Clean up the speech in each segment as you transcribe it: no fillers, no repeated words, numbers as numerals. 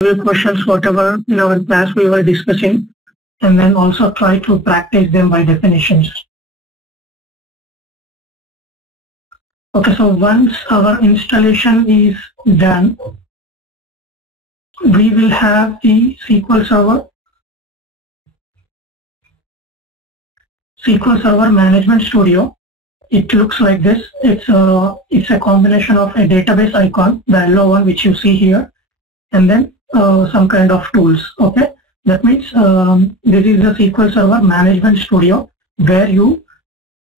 questions, whatever in our class we were discussing, and then also try to practice them by definitions. Okay, so once our installation is done, we will have the SQL Server Management Studio. It looks like this. It's a combination of a database icon, the yellow one which you see here, and then some kind of tools. Okay, that means this is the SQL Server Management Studio where you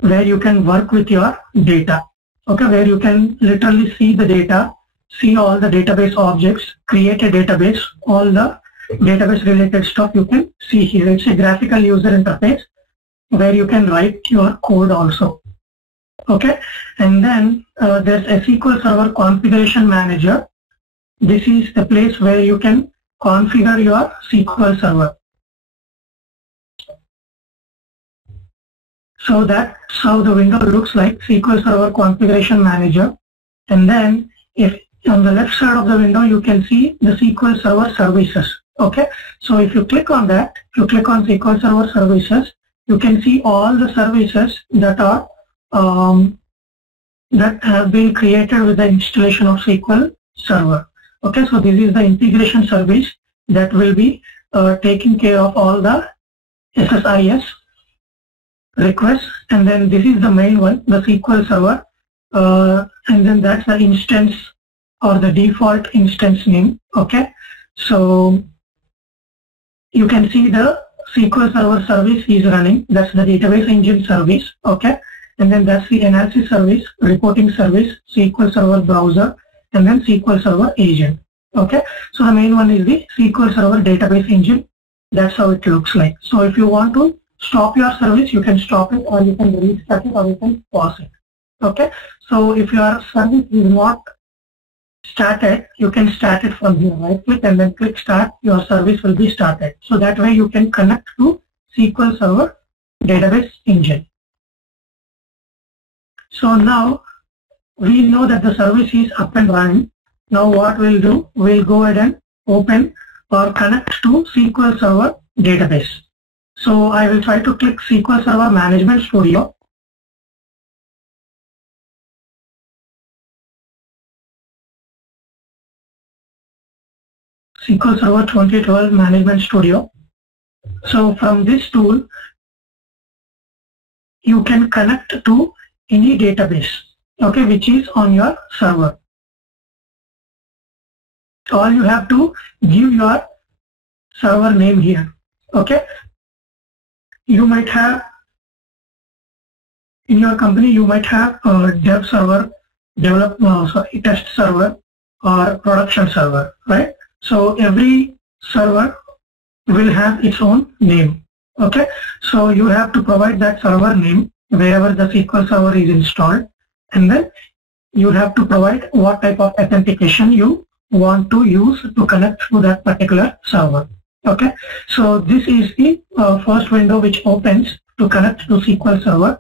can work with your data. Okay, where you can literally see the data, see all the database objects, create a database, all the database related stuff you can see here. It's a graphical user interface where you can write your code also. Okay, and then there's a SQL Server Configuration Manager. This is the place where you can configure your SQL Server. So that's how the window looks like, SQL Server Configuration Manager. And then if on the left side of the window you can see the SQL Server Services. Okay, so if you click on that, you click on SQL Server Services, you can see all the services that are that have been created with the installation of SQL Server. Okay, so this is the integration service that will be taking care of all the SSIS requests, and then this is the main one, the SQL Server, and then that's the instance or the default instance name. Okay, so you can see the SQL Server service is running. That's the database engine service. Okay, and then that's the analysis service, reporting service, SQL Server browser, and then SQL Server agent. Okay, so the main one is the SQL Server database engine. That's how it looks like. So if you want to stop your service, you can stop it, or you can restart it, or you can pause it. Okay, so if your service is not started, you can start it from here. Right click and then click start. Your service will be started. So that way you can connect to SQL Server database engine. So now we know that the service is up and running. Now what we'll do, we'll go ahead and open or connect to SQL Server database. So I will try to click SQL Server Management Studio. SQL Server 2012 Management Studio. So from this tool, you can connect to any database, okay, which is on your server. All you have to give your server name here. Okay, you might have in your company, you might have a dev server, test server, or production server, right? So every server will have its own name. Okay, so you have to provide that server name wherever the SQL Server is installed, and then you have to provide what type of authentication you want to use to connect to that particular server. Okay, so this is the first window which opens to connect to SQL Server,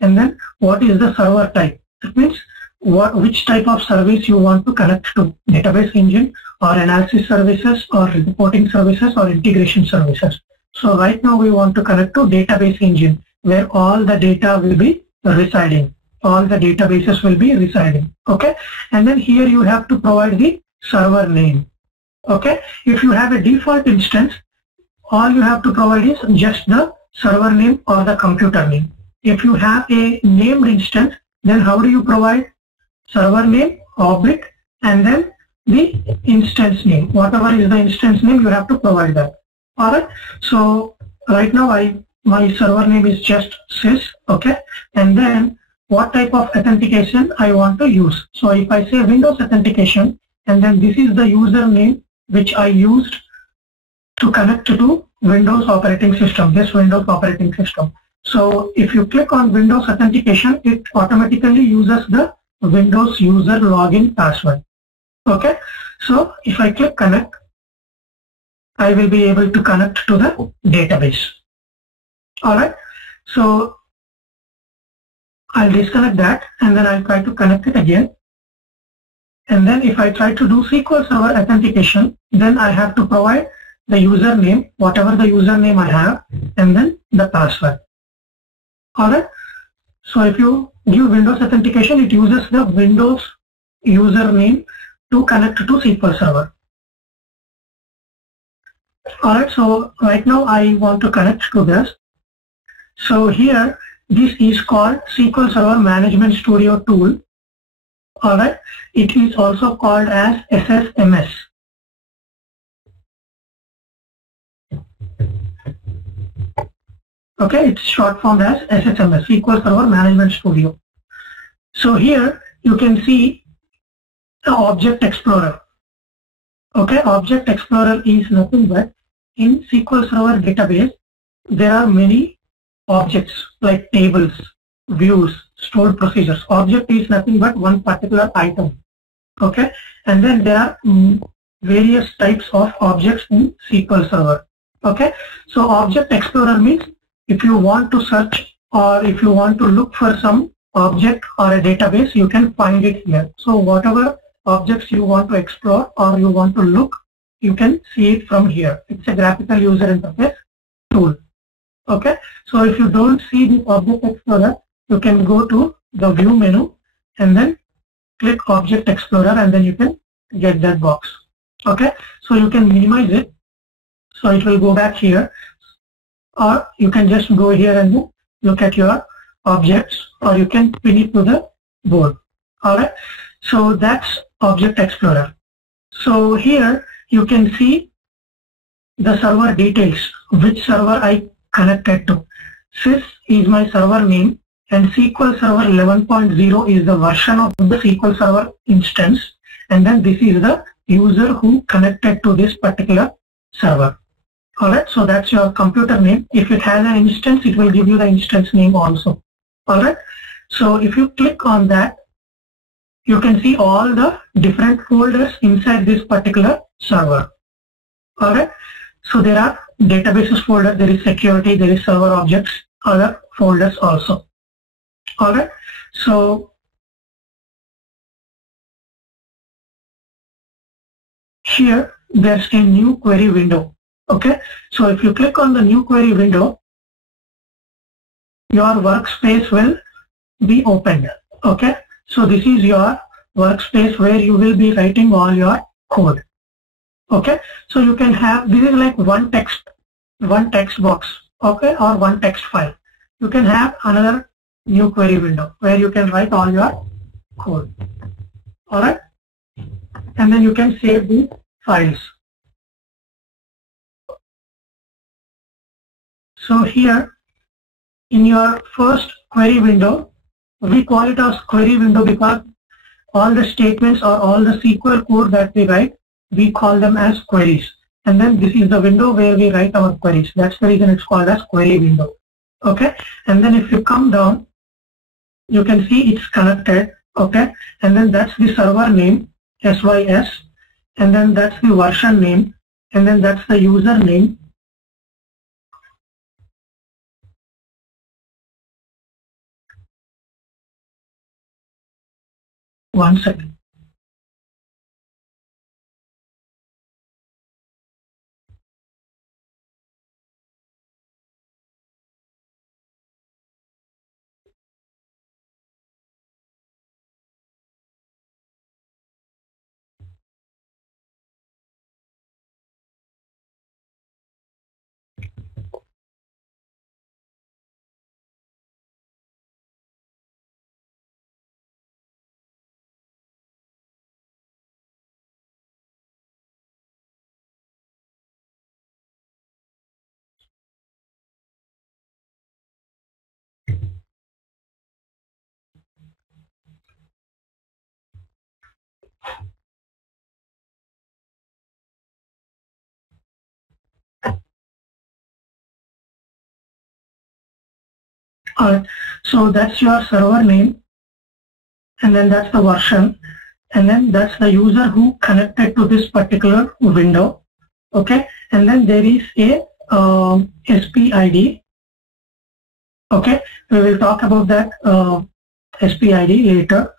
and then what is the server type? That means which type of service you want to connect to, database engine or analysis services or reporting services or integration services. So right now we want to connect to database engine where all the data will be residing, all the databases will be residing. Okay, and then here you have to provide the server name. Okay, if you have a default instance, all you have to provide is just the server name or the computer name. If you have a named instance, then how do you provide server name, object, and then the instance name? Whatever is the instance name, you have to provide that. Alright, so right now my server name is just sys. Okay, and then what type of authentication I want to use. So if I say Windows authentication, and then this is the username which I used to connect to Windows operating system, this Windows operating system. So if you click on Windows authentication, it automatically uses the Windows user login password. Okay, so if I click connect, I will be able to connect to the database. Alright, so I'll disconnect that and then I'll try to connect it again. And then if I try to do SQL Server authentication, then I have to provide the username, whatever the username I have, and then the password. Alright. So if you give Windows authentication, it uses the Windows username to connect to SQL Server. Alright, so right now I want to connect to this. So here, this is called SQL Server Management Studio tool. Alright, it is also called as SSMS. Okay, it's short formed as SSMS, SQL Server Management Studio. So here you can see the Object Explorer. Okay, Object Explorer is nothing but in SQL Server database, there are many objects like tables, views, stored procedures. Object is nothing but one particular item. Okay, and then there are various types of objects in SQL Server. Okay, so Object Explorer means if you want to search or if you want to look for some object or a database, you can find it here. So whatever objects you want to explore or you want to look, you can see it from here. It's a graphical user interface tool. Okay, so if you don't see the Object Explorer, you can go to the View menu and then click Object Explorer, and then you can get that box. Okay, so you can minimize it, so it will go back here, or you can just go here and look at your objects, or you can pin it to the board. Alright, so that's Object Explorer. So here you can see the server details, which server I connected to. Sys is my server name, and SQL Server 11.0 is the version of the SQL Server instance, and then this is the user who connected to this particular server. Alright, so that's your computer name. If it has an instance, it will give you the instance name also. Alright, so if you click on that, you can see all the different folders inside this particular server. Alright, so there are databases folder, there is security, there is server objects, other folders also. Alright, so here there's a new query window. Okay, so if you click on the new query window, your workspace will be opened. Okay, so this is your workspace where you will be writing all your code. Okay, so you can have, this is like one text box, okay, or one text file. You can have another new query window where you can write all your code. Alright, and then you can save the files. So here in your first query window, we call it as query window because all the statements or all the SQL code that we write, we call them as queries. And then this is the window where we write our queries. That's the reason it's called as query window. Okay, and then if you come down, you can see it's connected. Okay, and then that's the server name, SYS, and then that's the version name, and then that's the user name. One second. Alright, so that's your server name, and then that's the version, and then that's the user who connected to this particular window. Okay, and then there is a SPID. Okay, we will talk about that SPID later.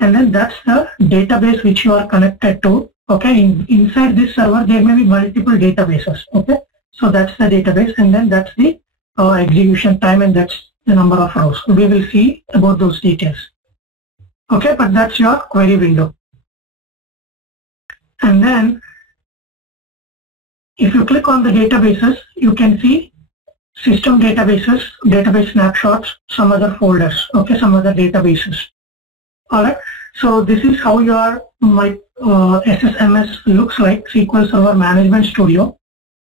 and then that's the database which you are connected to. Okay, inside this server there may be multiple databases. Okay, so that's the database, and then that's the execution time, and that's the number of rows. We will see about those details. Okay, but that's your query window. And then if you click on the databases, you can see system databases, database snapshots, some other folders, okay, some other databases. Alright, so this is how your SSMS looks like, SQL Server Management Studio.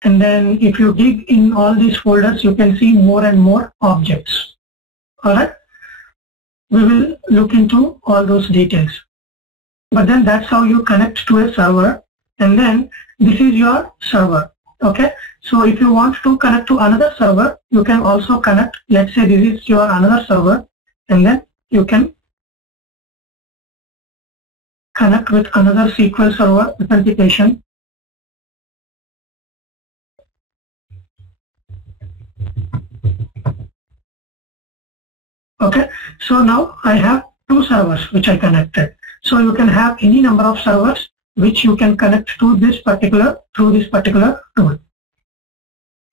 And then if you dig in all these folders, you can see more and more objects. Alright, we will look into all those details. But then that's how you connect to a server, and then this is your server. Okay, so if you want to connect to another server, you can also connect. Let's say this is your another server, and then you can connect with another SQL Server authentication. Okay, so now I have two servers which I connected. So you can have any number of servers which you can connect to this particular through this particular tool.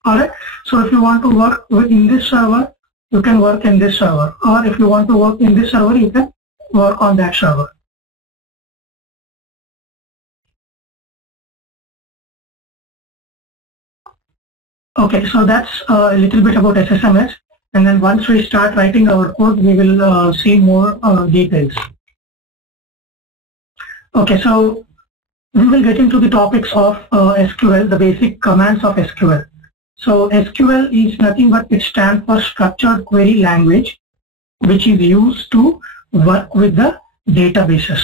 Alright, so if you want to work in this server, you can work in this server, or if you want to work in this server, you can work on that server. Okay, so that's a little bit about SSMS, and then once we start writing our code, we will see more details. Okay, so we will get into the topics of SQL, the basic commands of SQL. So SQL is nothing but it stands for Structured Query Language, which is used to work with the databases.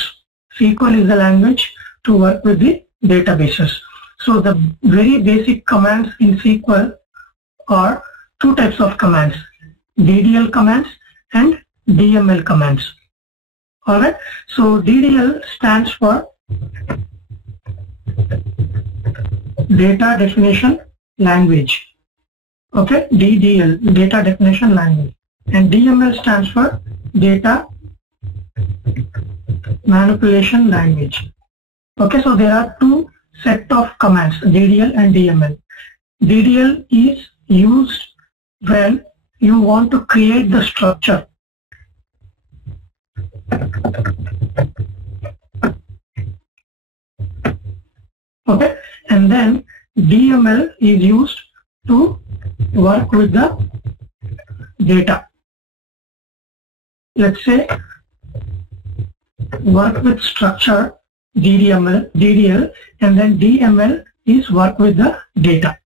SQL is the language to work with the databases. So the very basic commands in SQL are two types of commands, DDL commands and DML commands. Alright, so DDL stands for Data Definition Language. Okay, DDL, Data Definition Language. And DML stands for Data Manipulation Language. Okay, so there are two set of commands, DDL and DML. DDL is used when you want to create the structure. Okay, and then DML is used to work with the data. Let's say work with structure, DDL, and then DML is work with the data.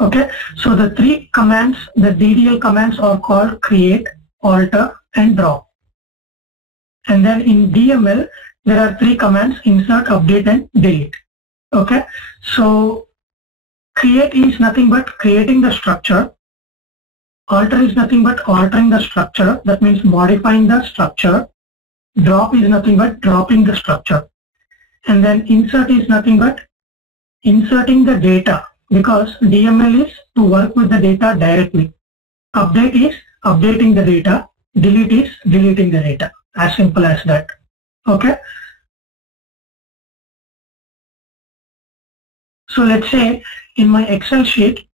Okay, so the three commands, the DDL commands are called create, alter, and drop. And then in DML, there are three commands, insert, update, and delete. Okay, so create is nothing but creating the structure. Alter is nothing but altering the structure, that means modifying the structure. Drop is nothing but dropping the structure. And then insert is nothing but inserting the data, because DML is to work with the data directly. Update is updating the data. Delete is deleting the data. As simple as that. Okay. So let's say in my Excel sheet,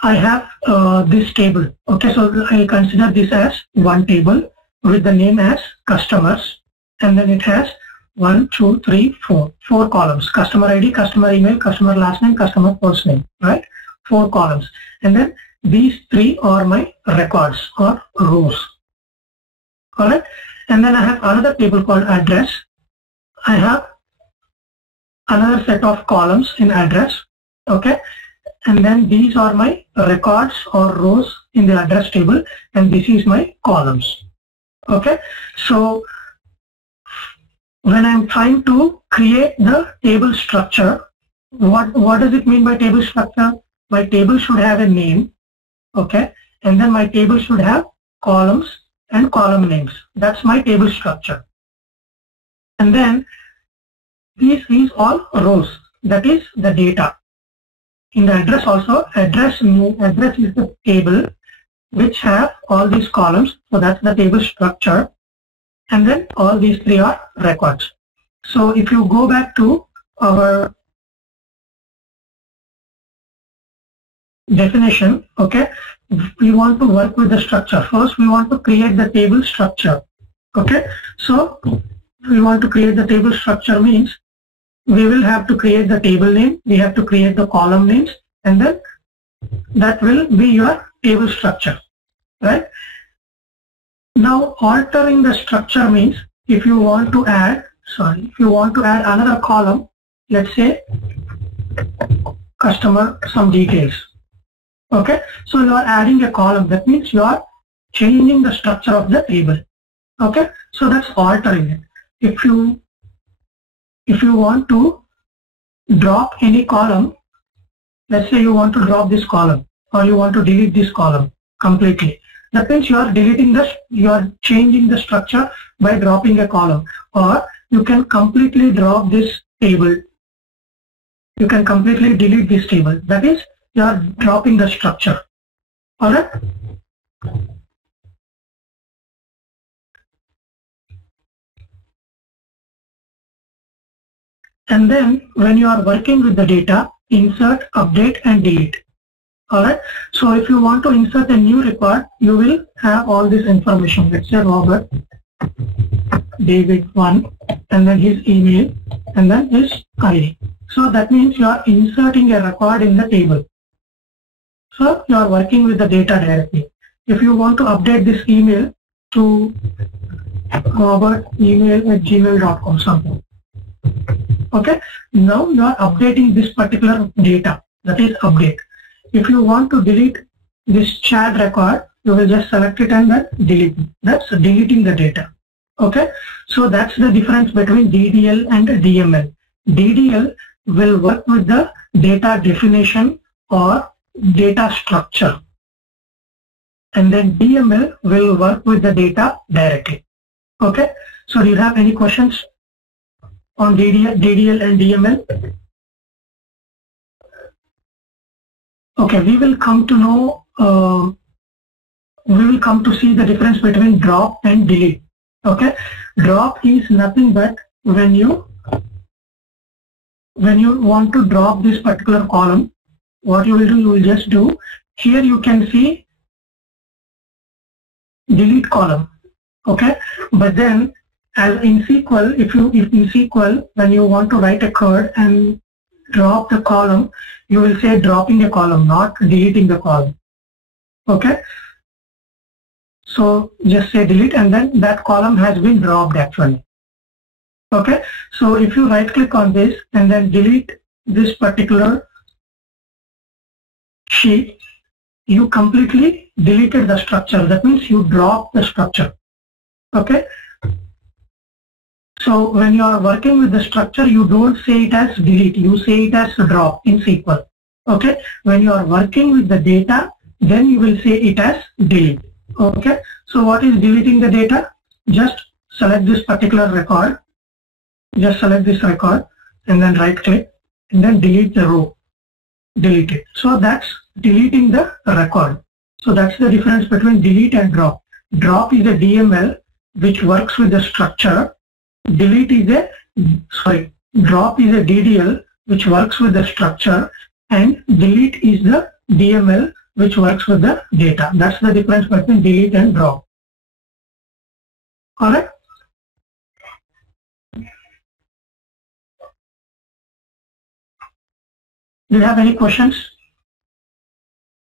I have this table. Okay, so I consider this as one table with the name as customers, and then it has 1, 2, 3, 4 columns: customer ID, customer email, customer last name, customer first name, right? 4 columns. And then these three are my records or rows. Alright, and then I have another table called address. I have another set of columns in address. Okay, and then these are my records or rows in the address table, and this is my columns. Okay, so when I'm trying to create the table structure, what does it mean by table structure? My table should have a name, okay, and then my table should have columns and column names. That's my table structure. And then these all rows, that is the data. In the address also, address is the table which have all these columns, so that's the table structure. and then all these three are records. So if you go back to our definition, okay, we want to work with the structure. First we want to create the table structure. Okay, so we want to create the table structure means we will have to create the table name, we have to create the column names, and then that will be your table structure, right? Now altering the structure means if you want to add another column, let's say customer some details. Okay, so you are adding a column, that means you are changing the structure of the table. Okay, so that's altering it. If you want to drop any column, let's say you want to drop this column or you want to delete this column completely, that means you are changing the structure by dropping a column. Or you can completely drop this table, you can completely delete this table, that is you are dropping the structure. Alright, and then when you are working with the data, insert, update and delete. Alright, so if you want to insert a new record, you will have all this information. Let's say Robert David 1 and then his email and then his ID. So that means you are inserting a record in the table. So you are working with the data directly. If you want to update this email to robertemail@gmail.com something. Okay, now you are updating this particular data, that is update. If you want to delete this chat record, you will just select it and then delete it. That's deleting the data. Okay, so that's the difference between DDL and DML. DDL will work with the data definition or data structure, and then DML will work with the data directly. Okay, so do you have any questions on DDL and DML? Okay, we will come to know, we will come to see the difference between drop and delete. Okay, drop is nothing but when you want to drop this particular column, what you will do, you will just do, here you can see delete column. Okay, but then as in SQL, if in SQL when you want to write a code and drop the column, you will say dropping a column, not deleting the column. Okay, so just say delete and then that column has been dropped actually. Okay, so if you right click on this and then delete this particular sheet, you completely deleted the structure, that means you dropped the structure. Okay, so when you are working with the structure, you don't say it as delete, you say it as drop in SQL. Okay, when you are working with the data, then you will say it as delete. Okay, so what is deleting the data? Just select this particular record, just select this record and then right click and then delete the row, delete it. So that's deleting the record. So that's the difference between delete and drop. Drop is a DML which works with the structure. Delete is drop is a DDL which works with the structure, and delete is the DML which works with the data. That's the difference between delete and drop. Alright? Do you have any questions?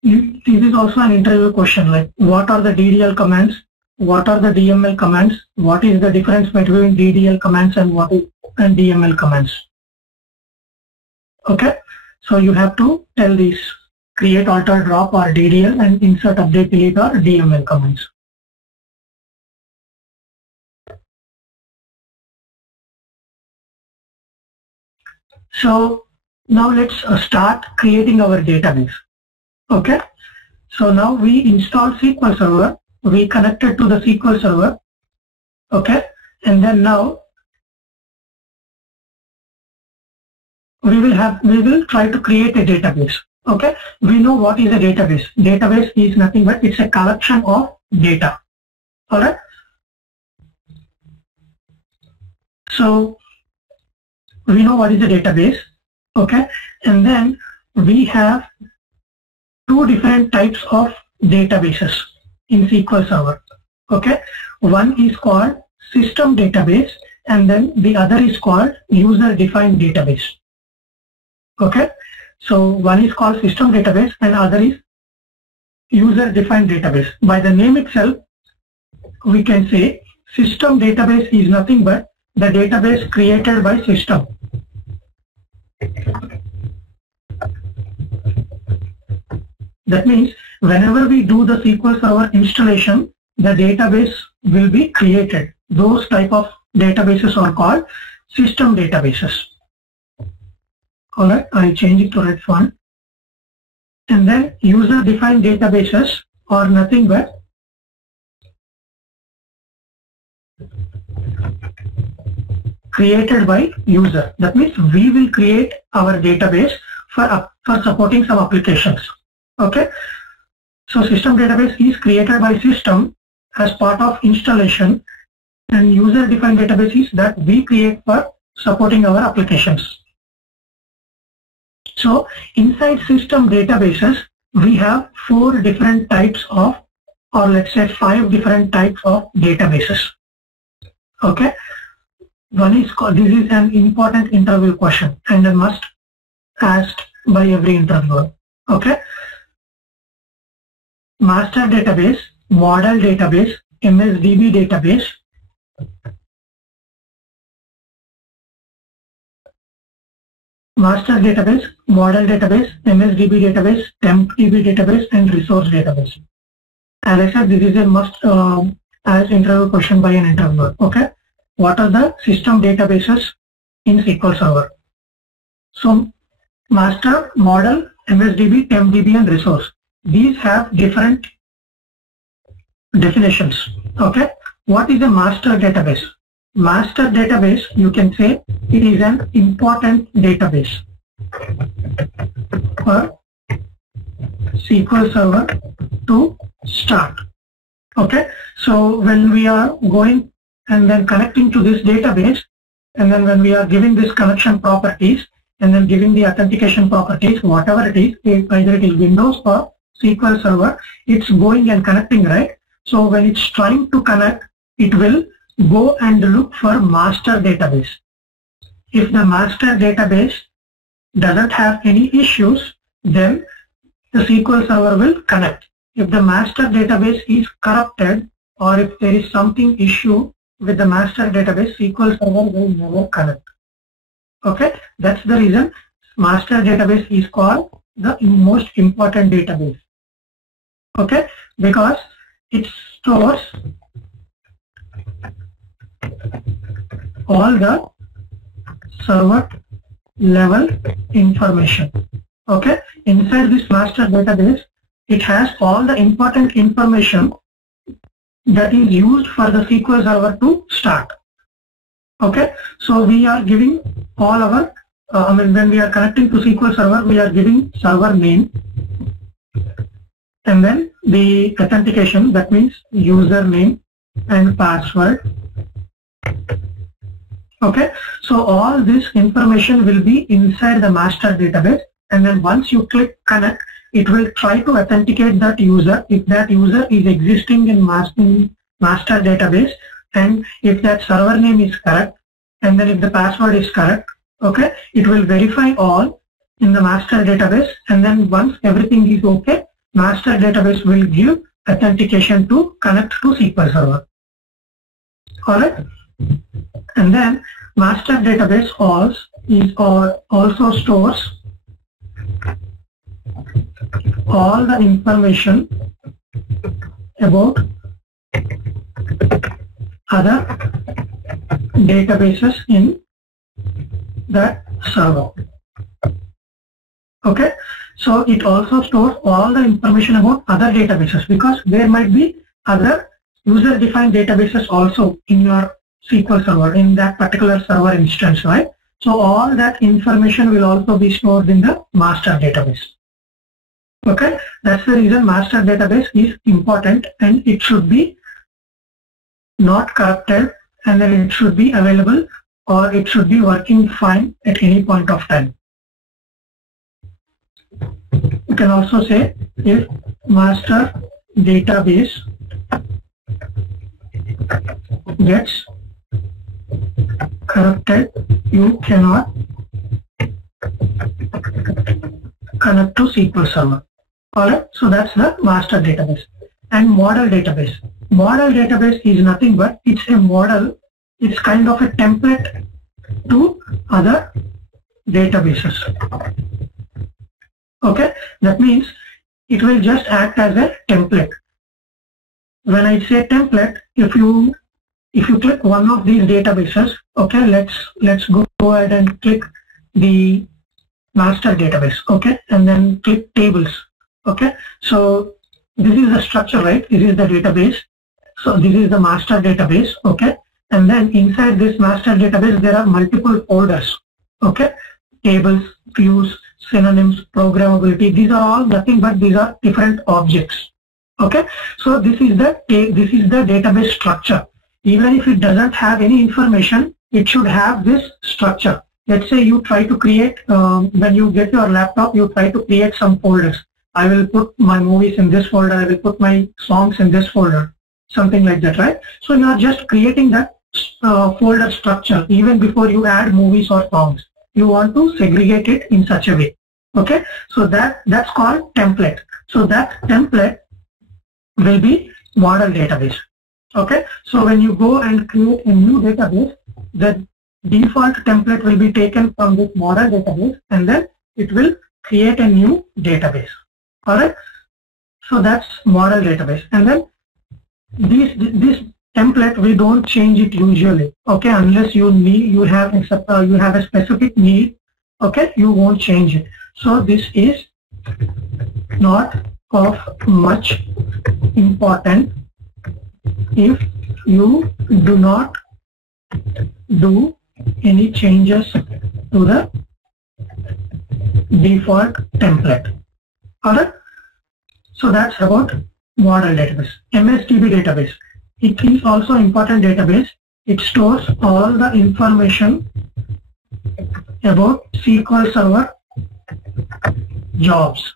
This is also an interview question, like what are the DDL commands? What are the DML commands? What is the difference between DDL commands and DML commands? Okay, so you have to tell these: create, alter, drop or DDL, and insert, update, delete or DML commands. So now let's start creating our database. Okay, so now we install SQL Server. We connected to the SQL Server. Okay, and then now we will try to create a database. Okay, we know what is a database. Database is nothing but it's a collection of data. Alright, So we know what is a database, okay, and then we have two different types of databases in SQL Server, okay. One is called system database and then the other is called user-defined database, okay. So one is called system database and other is user-defined database. By the name itself, we can say system database is nothing but the database created by system. That means whenever we do the SQL Server installation, the database will be created. Those type of databases are called system databases. Alright, I'll change it to red font. And then user-defined databases are nothing but created by user. That means we will create our database for supporting some applications. Okay. So system database is created by system as part of installation, and user-defined database is that we create for supporting our applications. So inside system databases, we have 4 different types of, or let's say 5 different types of databases. Okay. One is called, this is an important interview question and a must asked by every interviewer. Okay. Master database, model database, Msdb database, master database, model database, Msdb database, Tempdb database, and resource database. As I said, this is a must as interview question by an interviewer. Okay. What are the system databases in SQL Server? So master, model, Msdb, Tempdb, and resource. These have different definitions. Okay. What is a master database? Master database, you can say it is an important database for SQL Server to start. Okay. So when we are going and then connecting to this database, and then when we are giving this connection properties and then giving the authentication properties, whatever it is, either it is Windows or SQL Server, it's going and connecting, right? So when it's trying to connect, it will go and look for master database. If the master database doesn't have any issues, then the SQL Server will connect. If the master database is corrupted or if there is something issue with the master database, SQL Server will never connect. Okay, that's the reason master database is called the most important database. Okay, because it stores all the server level information. Okay, inside this master database, it has all the important information that is used for the SQL Server to start. Okay, so we are giving all our, when we are connecting to SQL Server, we are giving server name and then the authentication, that means username and password. Okay, so all this information will be inside the master database, and then once you click connect, it will try to authenticate that user if that user is existing in master database, and if that server name is correct, and then if the password is correct, okay, it will verify all in the master database, and then once everything is okay, master database will give authentication to connect to SQL Server. Alright, and then master database also stores all the information about other databases in that server. Okay, so it also stores all the information about other databases, because there might be other user-defined databases also in your SQL Server, in that particular server instance, right? So all that information will also be stored in the master database. Okay, that's the reason master database is important, and it should be not corrupted, and then it should be available or it should be working fine at any point of time. You can also say if master database gets corrupted, you cannot connect to SQL Server. Alright, so that's the master database. And model database. Model database is nothing but it's a model, it's kind of a template to other databases. Okay, that means it will just act as a template. When I say template, if you click one of these databases, okay, let's go ahead and click the master database, okay, and then click tables, okay. So this is the structure, right? This is the database. So this is the master database, okay, and then inside this master database there are multiple folders, okay, tables, views, synonyms, programmability. These are all nothing but these are different objects, okay. So this is the database structure. Even if it doesn't have any information, it should have this structure. Let's say you try to create, when you get your laptop, you try to create some folders. I will put my movies in this folder, I will put my songs in this folder, something like that, right? So you are just creating that folder structure even before you add movies or songs. You want to segregate it in such a way, okay? So that's called template. So that template will be model database, okay? So when you go and create a new database, the default template will be taken from this model database and then it will create a new database. Alright, so that's model database, and then this template we don't change it usually, okay, unless you have a specific need, okay, you won't change it. So this is not of much important if you do not do any changes to the default template. Alright, so that's about model database. Msdb database. It is also important database. It stores all the information about SQL Server jobs,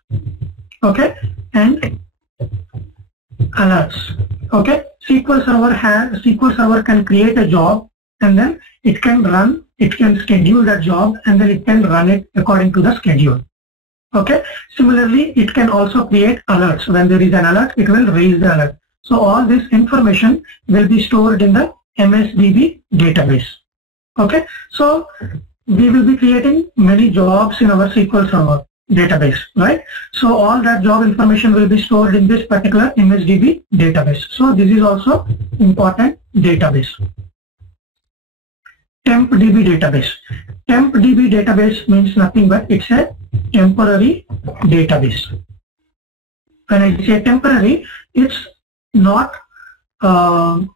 okay, and alerts. Okay, SQL Server can create a job and then it can schedule that job and then it can run it according to the schedule. Okay, similarly it can also create alerts. When there is an alert, it will raise the alert. So all this information will be stored in the Msdb database. Okay, so we will be creating many jobs in our SQL Server database, right? So all that job information will be stored in this particular Msdb database. So this is also important database. Tempdb database. Tempdb database means nothing but it's a temporary database. When I say temporary, it's not the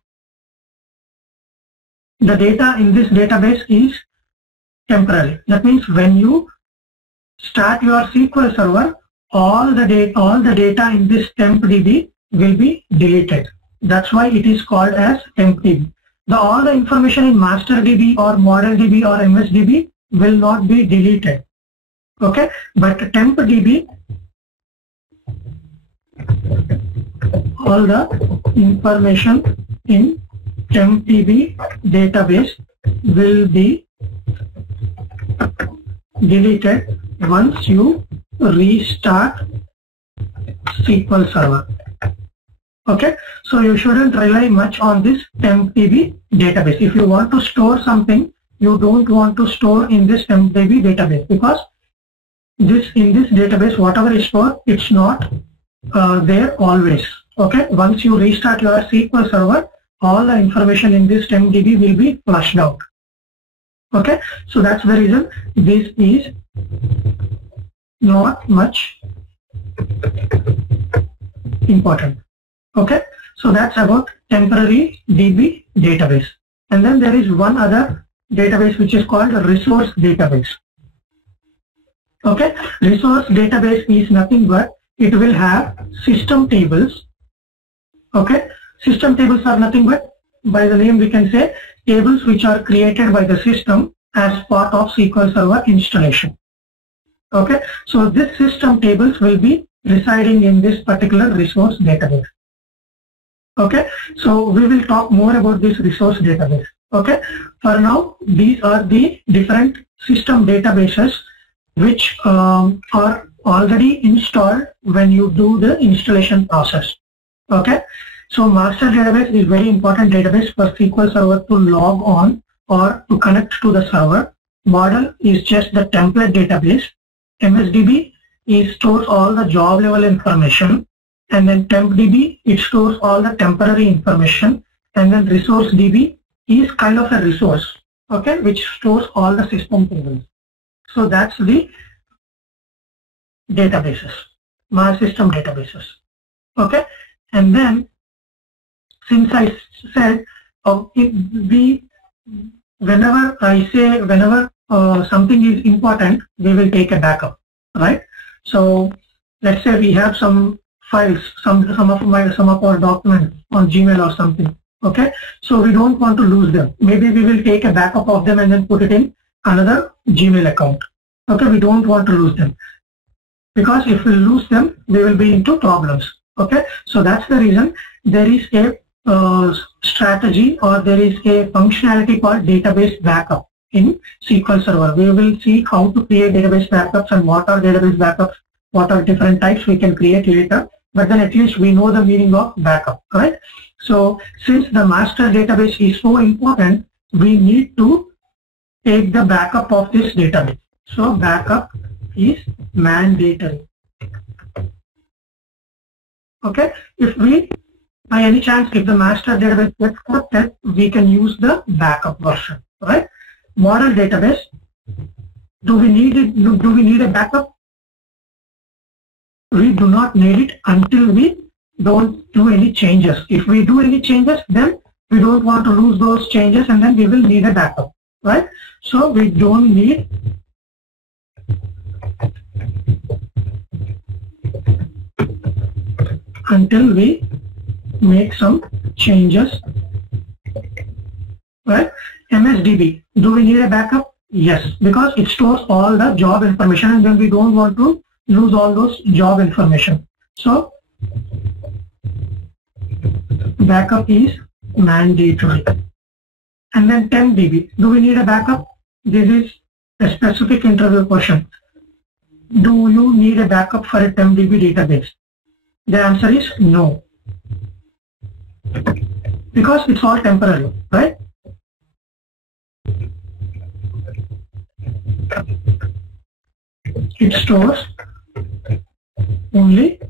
data in this database is temporary. That means when you start your SQL Server, all the data in this Tempdb will be deleted. That's why it is called as Tempdb. All the information in MasterDB or ModelDB or MSDB will not be deleted. Okay, but Tempdb, all the information in Tempdb database will be deleted once you restart SQL Server. Okay, so you shouldn't rely much on this Tempdb database. If you want to store something, you don't want to store in this Tempdb database, because in this database, whatever is stored, it's not there always. Okay, once you restart your SQL Server, all the information in this Tempdb will be flushed out. Okay, so that's the reason this is not much important. Okay, so that's about temporary DB database. And then there is one other database which is called a resource database. Okay, resource database is nothing but it will have system tables. Okay, system tables are nothing but by the name we can say tables which are created by the system as part of SQL Server installation. Okay, so this system tables will be residing in this particular resource database. Okay, so we will talk more about this resource database. Okay, for now these are the different system databases which are already installed when you do the installation process. Okay, so master database is very important database for SQL Server to log on or to connect to the server. Model is just the template database. Msdb stores all the job level information, and then Tempdb, it stores all the temporary information, and then resource DB is kind of a resource, okay, which stores all the system tables. So that's the databases, my system databases. Okay, and then since I said whenever something is important, we will take a backup, right? So let's say we have some files, some of our documents on Gmail or something. Okay, so we don't want to lose them. Maybe we will take a backup of them and then put it in another Gmail account. Okay, we don't want to lose them, because if we lose them, we will be into problems. Okay, so that's the reason there is a strategy, or there is a functionality called database backup in SQL Server. We will see how to create database backups and what are database backups, what are different types we can create later, but then at least we know the meaning of backup, right? So since the master database is so important, we need to take the backup of this database. So backup is mandatory. Okay, if we by any chance if the master database gets corrupted, we can use the backup version, right? Model database, do we need a backup? We do not need it until we don't do any changes. If we do any changes, then we don't want to lose those changes, and then we will need a backup, right? So we don't need until we make some changes, right? Msdb, do we need a backup? Yes, because it stores all the job information, and then we don't want to lose all those job information. So backup is mandatory. And then Tempdb, do we need a backup? This is a specific interview question. Do you need a backup for a Tempdb database? The answer is no, because it's all temporary, right? It stores only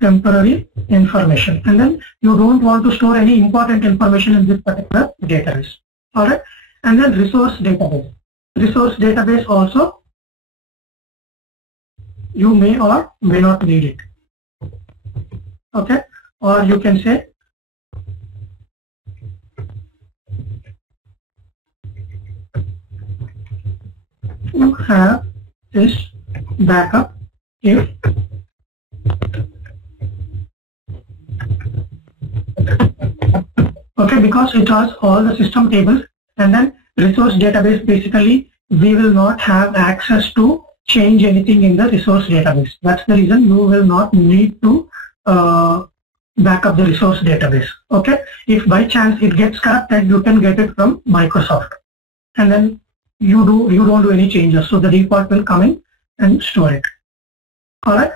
temporary information, and then you don't want to store any important information in this particular database. Alright, and then resource database. Resource database also, you may or may not need it. Okay, or you can say you have this backup if okay, because it has all the system tables, and then resource database, basically we will not have access to change anything in the resource database. That's the reason you will not need to back up the resource database. Okay, if by chance it gets corrupted, you can get it from Microsoft, and then you don't do any changes, so the default will come in and store it. Alright,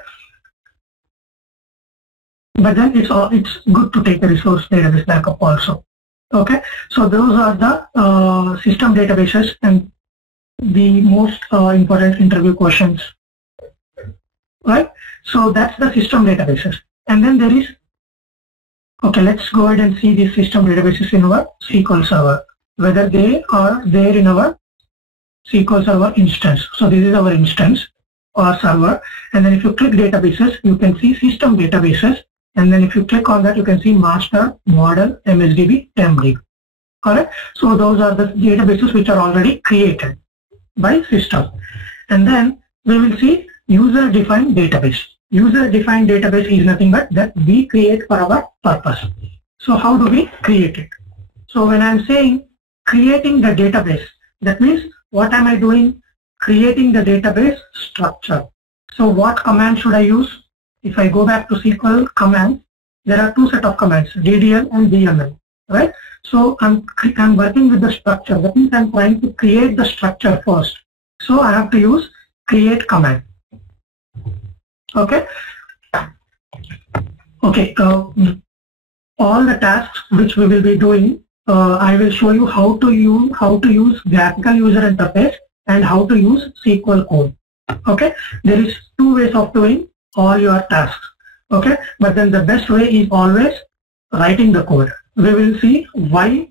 but then it's good to take a resource database backup also. Okay, so those are the system databases and the most important interview questions, right? So that's the system databases. And then there is, okay, let's go ahead and see the system databases in our SQL Server, whether they are there in our SQL Server instance. So this is our instance or server, and then if you click databases, you can see system databases, and then if you click on that, you can see master, model, Msdb, Tempdb. Alright, so those are the databases which are already created by system. And then we will see user-defined database. User-defined database is nothing but that we create for our purpose. So how do we create it? So when I'm saying creating the database, that means what am I doing? Creating the database structure. So what command should I use? If I go back to SQL commands, there are two set of commands, DDL and DML, right? So I'm working with the structure. That means I'm trying to create the structure first. So I have to use create command. Okay. Okay. All the tasks which we will be doing, I will show you how to use graphical user interface and how to use SQL code. Okay. There is two ways of doing all your tasks. Okay. But then the best way is always writing the code. We will see why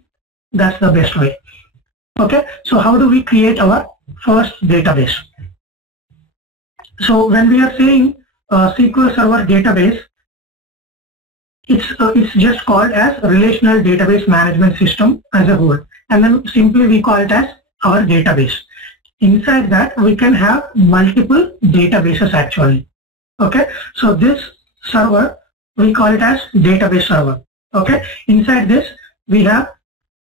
that's the best way. Okay. So how do we create our first database? So when we are saying SQL Server database, it's just called as Relational Database Management System as a whole, and then simply we call it as our database. Inside that we can have multiple databases actually. Okay, so this server we call it as database server. Okay, inside this we have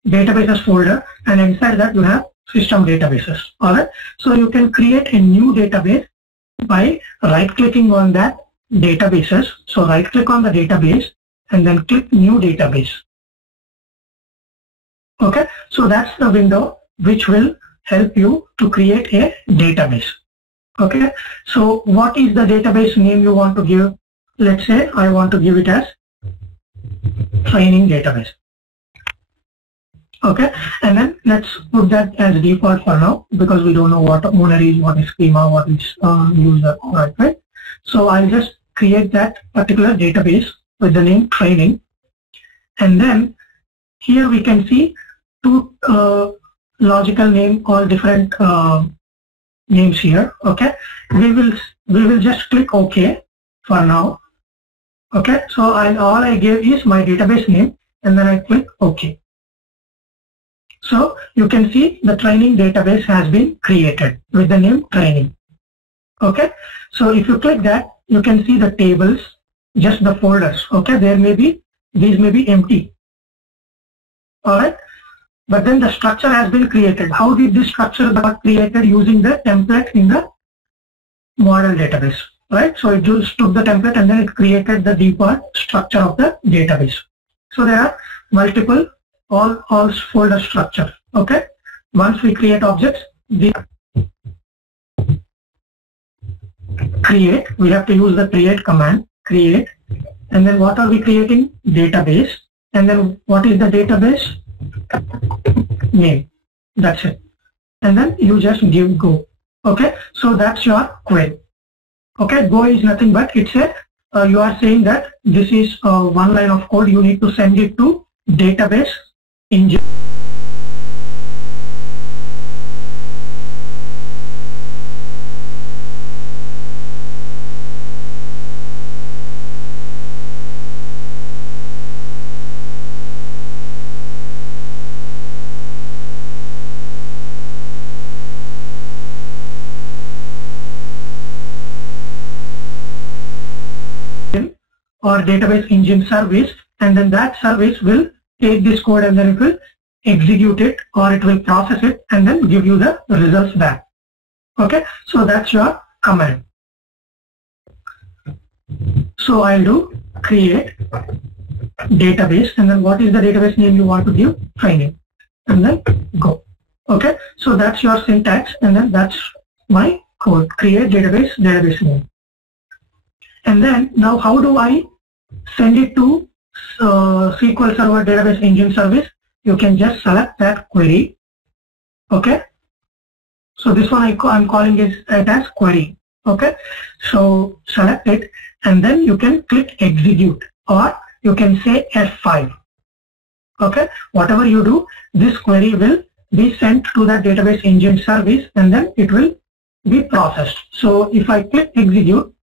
databases folder, and inside that you have system databases. Alright, so you can create a new database by right clicking on that databases. So right click on the database and then click new database. Okay, so that's the window which will help you to create a database. Okay, so what is the database name you want to give? Let's say I want to give it as training database. Okay, and then let's put that as default for now because we don't know what owner is, what is schema, what is user. Alright, right? So I'll just create that particular database with the name training, and then here we can see two logical name, all different names here. Okay, we will just click OK for now. Okay, so all I gave is my database name, and then I click OK. So you can see the training database has been created with the name training. Okay, so if you click that, you can see the tables, just the folders. Okay, these may be empty. Alright, but then the structure has been created. How did this structure got created? Using the template in the model database, right? So it just took the template and then it created the default structure of the database. So there are multiple all folder structure. Okay, once we create objects, we have to use the create command, create, and then what are we creating? Database, and then what is the database name? That's it, and then you just give go. Okay, so that's your query. Okay, go is nothing but it's a you are saying that this is one line of code. You need to send it to database engine. Or database engine service, and then that service will take this code and then it will execute it, or it will process it and then give you the results back. Okay, so that's your command. So I'll do create database, and then what is the database name you want to give? Training, and then go. Okay, so that's your syntax, and then that's my code, create database name. And then now how do I send it to SQL Server Database Engine Service? You can just select that query. Okay, so this one I'm calling it as query. Okay, so select it and then you can click execute, or you can say F5. Okay, whatever you do, this query will be sent to that database engine service and then it will be processed. So if I click execute,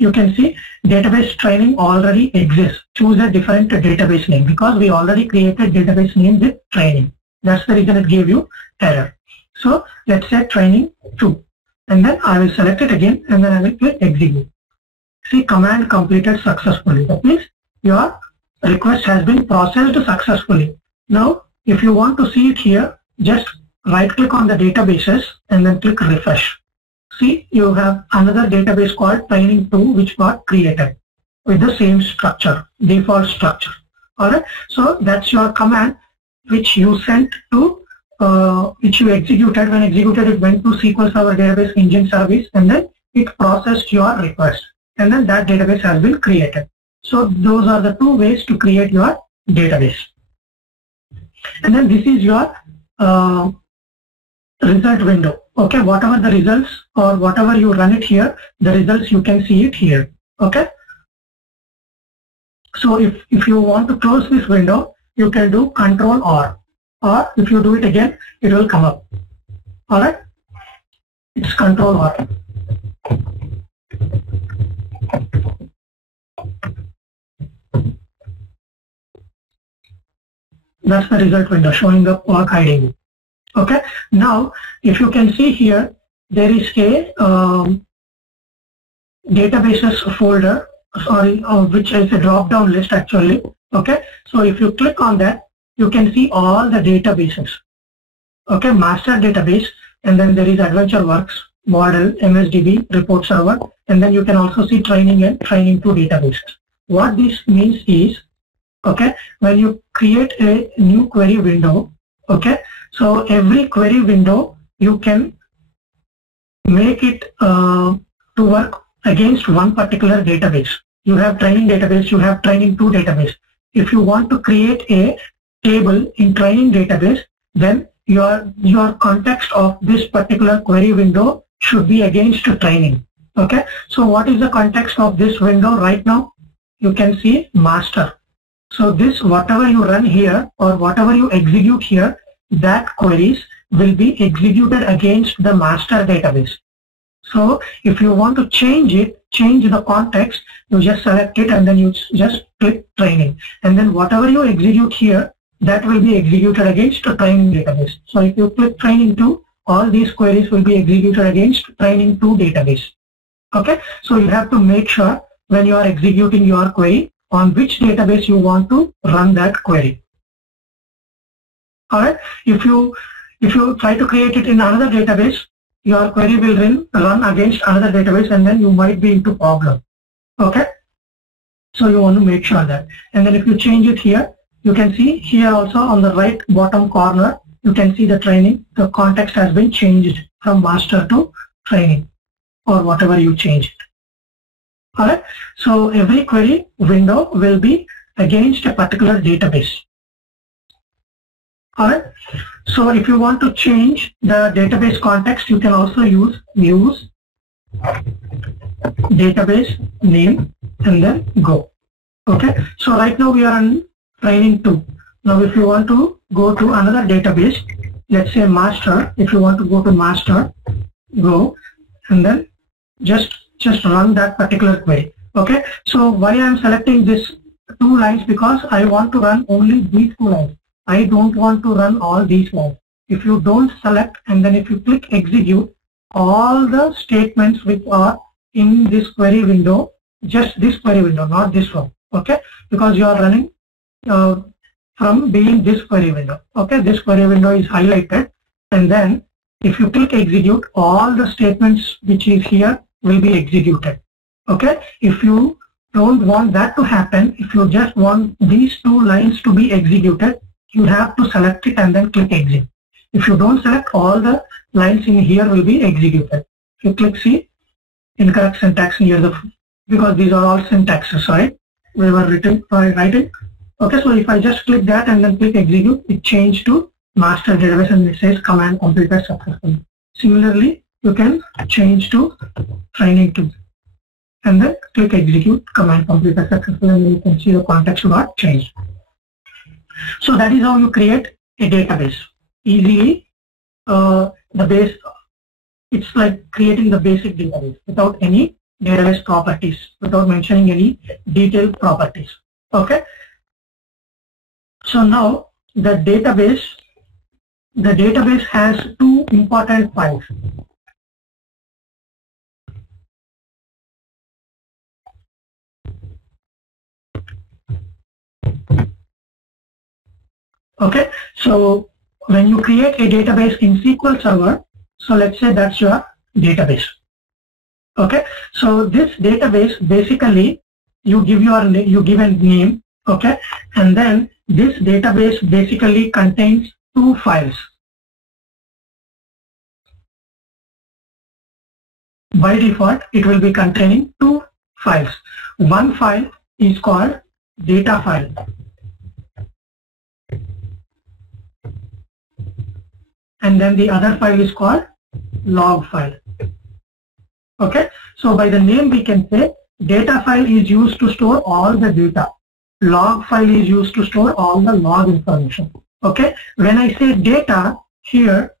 you can see database training already exists. Choose a different database name because we already created database name with training. That's the reason it gave you error. So let's say training 2, and then I will select it again and then I will click execute. See, command completed successfully. That means your request has been processed successfully. Now, if you want to see it here, just right click on the databases and then click refresh. See, you have another database called training2 which got created with the same structure, default structure. Alright, so that's your command which you sent to, which you executed. When executed, it went to SQL Server Database Engine Service and then it processed your request and then that database has been created. So those are the two ways to create your database. And then this is your result window. Okay, whatever the results or whatever you run it here, the results you can see it here. Okay. So if you want to close this window, you can do Control R, or if you do it again, it will come up. Alright, it's Control R. That's the result window showing up or hiding it. Okay, now if you can see here, there is a databases folder, which is a drop down list actually. Okay, so if you click on that, you can see all the databases. Okay, master database, and then there is AdventureWorks, model, Msdb, report server, and then you can also see training and training2 databases. What this means is, okay, when you create a new query window, okay, so every query window you can make it to work against one particular database. You have training database, you have training2 database. If you want to create a table in training database, then your context of this particular query window should be against training. Okay, so what is the context of this window right now? You can see master. So this, whatever you run here or whatever you execute here, that queries will be executed against the master database. So if you want to change it, change the context, you just select it and then you just click training. And then whatever you execute here, that will be executed against a training database. So if you click training2, all these queries will be executed against training2 database. Okay, so you have to make sure when you are executing your query on which database you want to run that query. Alright, if you try to create it in another database, your query will run against another database and then you might be into problem. Okay, so you want to make sure that. And then if you change it here, you can see here also on the right bottom corner, you can see the training, the context has been changed from master to training or whatever you changed. Alright, so every query window will be against a particular database. Alright, so if you want to change the database context, you can also use database name and then go. Okay, so right now we are on training2. Now if you want to go to another database, let's say master, if you want to go to master, go and then just run that particular query. Okay, so why I am selecting this 2 lines, because I want to run only these 2 lines. I don't want to run all these lines. If you don't select and then if you click execute, all the statements which are in this query window, just this query window, not this one. Okay, because you are running from being this query window. Okay, this query window is highlighted, and then if you click execute, all the statements which is here will be executed. Okay, if you don't want that to happen, if you just want these 2 lines to be executed, you have to select it and then click exit. If you don't select, all the lines in here will be executed. If you click C, incorrect syntax near because these are all syntaxes, right? We were writing. Okay, so if I just click that and then click execute, it changed to master database and it says command completed successfully. Similarly, you can change to training2 and then click execute, command completed successfully, and you can see the context got changed. So that is how you create a database easily. The base, it's like creating the basic database without any database properties, without mentioning any detailed properties. Okay, so now the database has 2 important files. Okay, so when you create a database in SQL Server, so let's say that's your database. Okay, so this database basically you give a name, okay, and then this database basically contains two files. By default, it will be containing two files. One file is called data file. And then the other file is called log file. Okay, so by the name we can say data file is used to store all the data. Log file is used to store all the log information. Okay, when I say data here,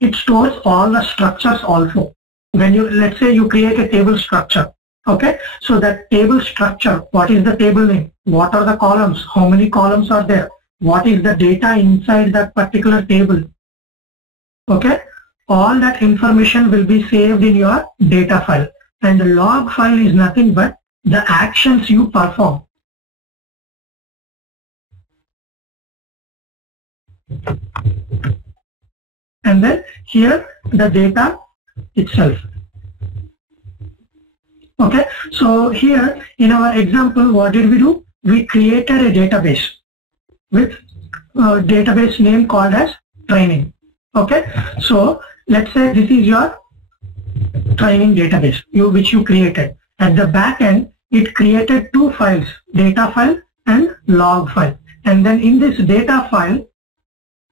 it stores all the structures also. When you, let's say you create a table structure. Okay, so that table structure, what is the table name? What are the columns? How many columns are there? What is the data inside that particular table? Okay, all that information will be saved in your data file, and the log file is nothing but the actions you perform. And then here the data itself. Okay, so here in our example, what did we do? We created a database with a database name called as training. Okay, so let's say this is your training database which you created. At the back end, it created two files, data file and log file. And then in this data file,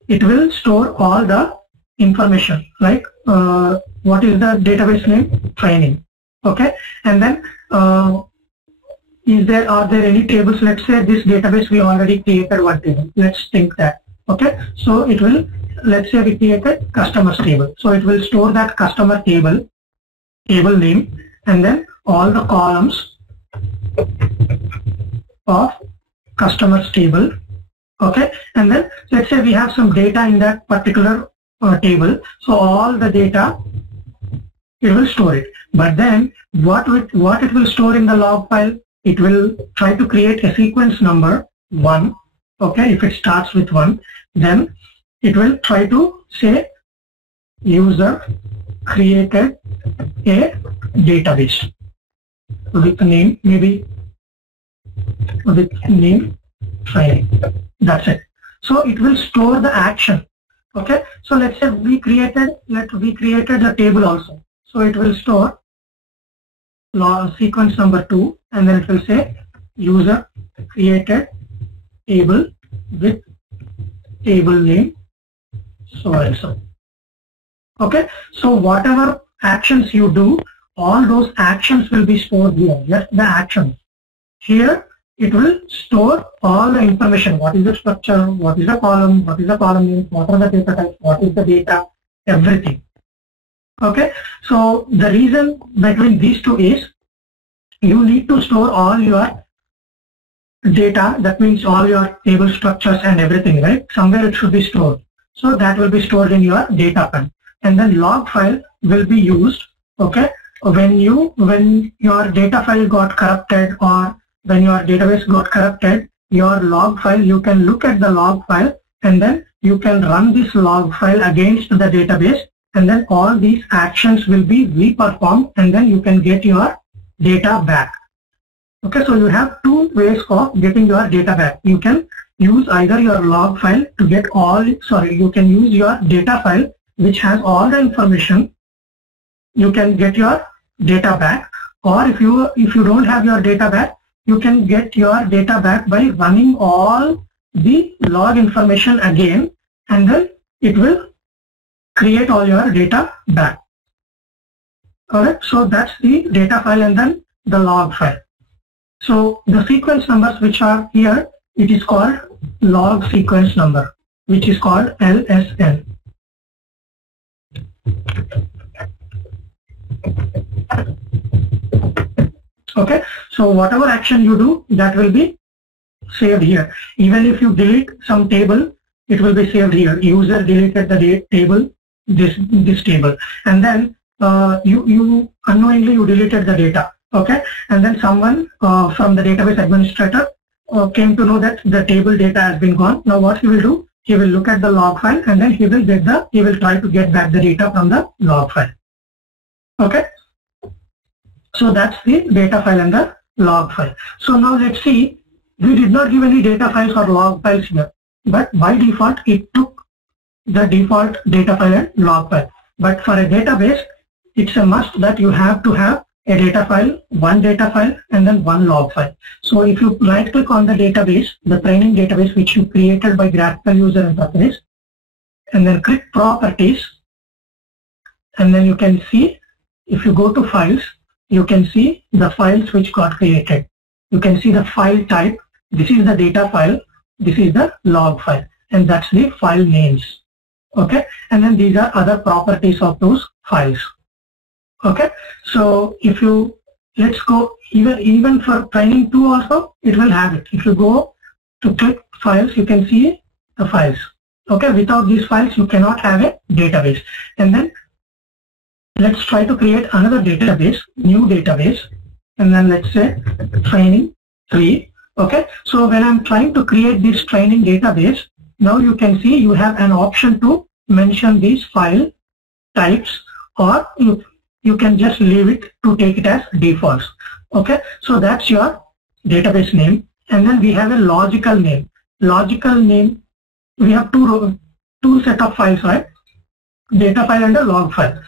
it will store all the information, like what is the database name? Training. Okay, and then are there any tables? Let's say this database we already created one table. Let's think that. Okay, so it will, let's say we created customers table. So it will store that customer table name, and then all the columns of customers table. Okay, and then let's say we have some data in that particular table. So all the data, it will store it. But then what it will store in the log file, it will try to create a sequence number 1. Okay, if it starts with 1, then it will try to say user created a database with name, maybe with name training. That's it. So it will store the action. Okay, so let's say we created the table also. So it will store sequence number 2, and then it will say user created table with table name so and so. Okay, so whatever actions you do, all those actions will be stored here, just the actions. Here it will store all the information. What is the structure, what is the column, what is the column name, what are the data types, what is the data, everything. Okay, so the reason between these two is you need to store all your data, that means all your table structures and everything, right? Somewhere it should be stored. So that will be stored in your data file. And then log file will be used, okay, when your data file got corrupted or when your database got corrupted, your log file, you can look at the log file and then you can run this log file against the database, and then all these actions will be re-performed, and then you can get your data back. Okay, so you have two ways of getting your data back. You can use either your log file to get you can use your data file which has all the information. You can get your data back, or if you don't have your data back, you can get your data back by running all the log information again, and then it will create all your data back. Alright, so that's the data file and then the log file. So the sequence numbers which are here, it is called log sequence number, which is called LSN. Okay, so whatever action you do, that will be saved here. Even if you delete some table, it will be saved here. User deleted the table, this table, and then you unknowingly you deleted the data. Okay, and then someone from the database administrator came to know that the table data has been gone. Now what he will do? He will look at the log file and then he will try to get back the data from the log file. Okay. So that's the data file and the log file. So now let's see, we did not give any data files or log files here, but by default it took the default data file and log file. But for a database, it's a must that you have to have a data file, one data file, and then one log file. So if you right click on the database, the training database which you created by graphical user interface, and then click properties, and then you can see, if you go to files, you can see the files which got created. You can see the file type. This is the data file. This is the log file, and that's the file names. Okay, and then these are other properties of those files. Okay, so if you, let's go, even for training 2 also, it will have it. If you go to click files, you can see the files. Okay, without these files, you cannot have a database. And then let's try to create another database, new database, and then let's say training 3. Okay, so when I'm trying to create this training database, now you can see you have an option to mention these file types, or you can just leave it to take it as defaults. Okay, so that's your database name, and then we have a logical name. Logical name, we have two set of files, right? Data file and a log file.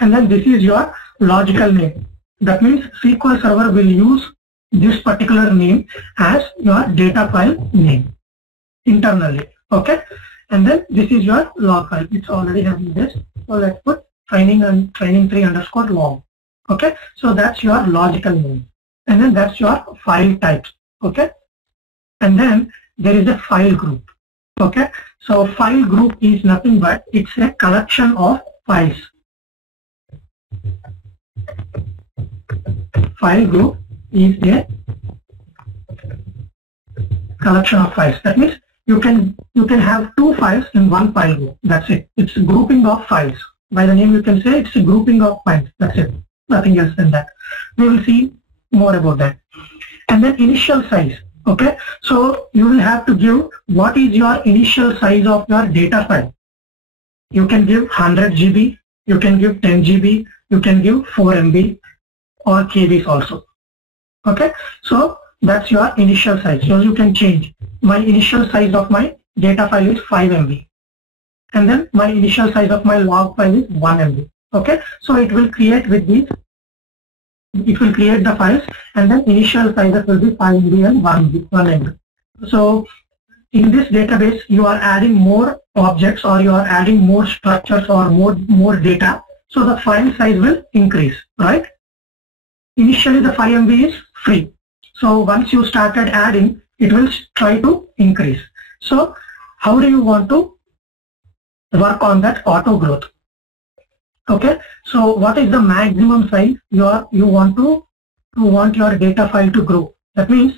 And then this is your logical name. That means SQL Server will use this particular name as your data file name internally. Okay, and then this is your log file. It's already having this. So let's put training and training3_log. Okay, so that's your logical name, and then that's your file types. Okay, and then there is a file group. Okay, so file group is nothing but it's a collection of files. File group is a collection of files. That means you can have 2 files in one file group. That's it. It's a grouping of files. By the name you can say it's a grouping of files. That's it. Nothing else than that. We will see more about that. And then initial size. Okay, so you will have to give what is your initial size of your data file. You can give 100 GB, you can give 10 GB, you can give 4 MB or KBs also. Okay, so that's your initial size. So you can change. My initial size of my data file is 5 MB, and then my initial size of my log file is 1 MB. Okay, so it will create with these. It will create the files, and then initial sizes will be 5 MB and 1 MB. So in this database, you are adding more objects, or you are adding more structures, or more data. So the file size will increase, right? Initially the 5 MB is free. So once you started adding, it will try to increase. So how do you want to work on that auto growth? Okay, so what is the maximum size you want your data file to grow? That means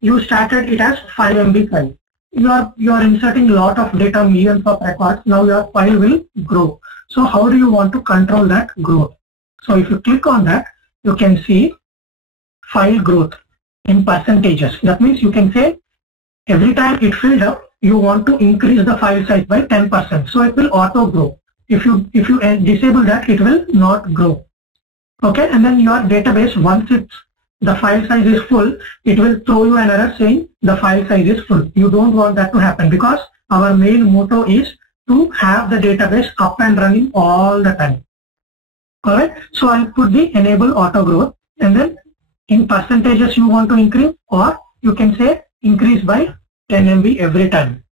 you started it as 5 MB file. You are inserting a lot of data, millions of records. Now your file will grow. So how do you want to control that growth? So if you click on that, you can see file growth in percentages. That means you can say every time it filled up, you want to increase the file size by 10%. So it will auto grow. If you disable that, it will not grow. Okay, and then your database, once the file size is full, it will throw you an error saying the file size is full. You don't want that to happen, because our main motto is to have the database up and running all the time. Alright, so I'll put the enable auto growth, and then in percentages you want to increase, or you can say increase by 10 MB every time.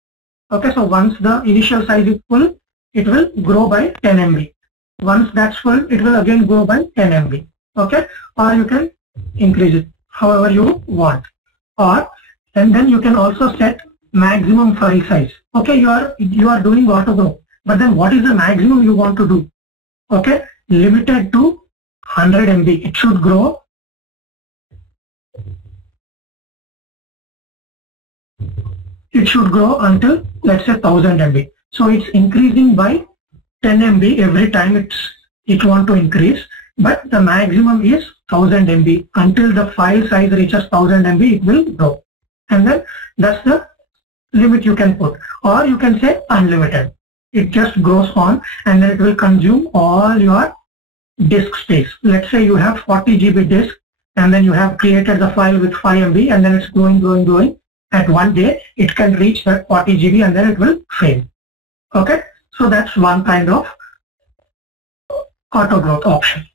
Okay, so once the initial size is full, it will grow by 10 MB. Once that's full, it will again grow by 10 MB. Okay, or you can increase it however you want. And then you can also set maximum file size. Okay, you are doing auto grow, but then what is the maximum you want to do? Okay, limited to 100 MB. It should grow. It should grow until, let's say, 1000 MB. So it's increasing by 10 MB every time it want to increase, but the maximum is 1000 MB. Until the file size reaches 1000 MB, it will grow. and then that's the limit you can put, or you can say unlimited. It just goes on and then it will consume all your disk space. Let's say you have 40 GB disk and then you have created the file with 5 MB and then it's growing. At one day it can reach that 40 GB and then it will fail. Okay, so that's one kind of auto growth option.